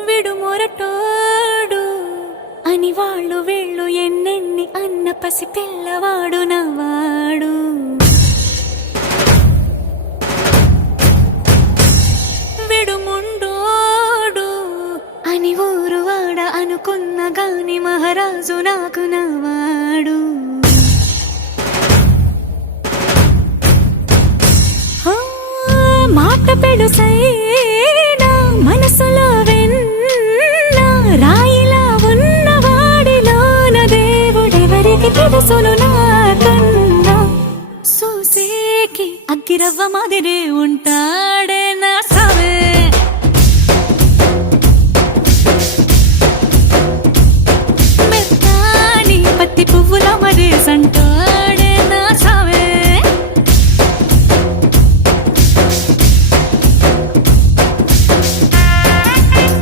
విడుమొరటోడు. అని వాళ్ళు వీళ్ళు ఎన్నెన్ని అన్న పసి పిల్లవాడు నవాడు విడుముండోడు. అని ఊరు వాడ అనుకున్న గాని మహారాజు నాకు నవాడు మాట పెడు సై నీకు తెలుసును నా కన్నా. సూసేకి అగ్గిరవ్వ మాదిరే ఉంటాడే నా సవే. మెత్తాని పత్తి పువ్వుల మరే సంటో